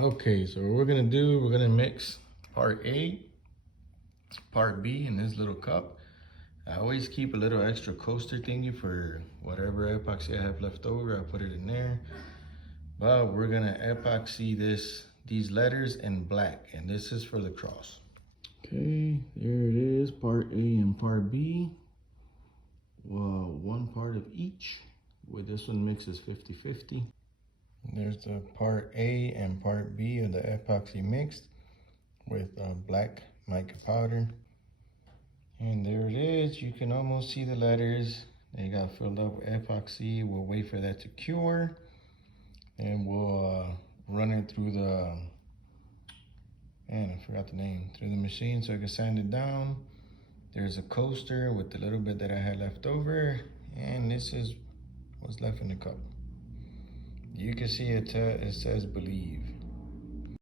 Okay, so what we're gonna do, we're gonna mix part A, part B in this little cup. I always keep a little extra coaster thingy for whatever epoxy I have left over. I put it in there. But we're gonna epoxy these letters in black, and this is for the cross. Okay, there it is, part A and part B. Well, one part of each, where this one mixes 50-50. There's the part A and part B of the epoxy mixed with black mica powder. And there it is. You can almost see the letters. They got filled up with epoxy. We'll wait for that to cure. And we'll run it through the, man, I forgot the name, through the machine so I can sand it down. There's a coaster with the little bit that I had left over. And this is what's left in the cup. You can see it says believe.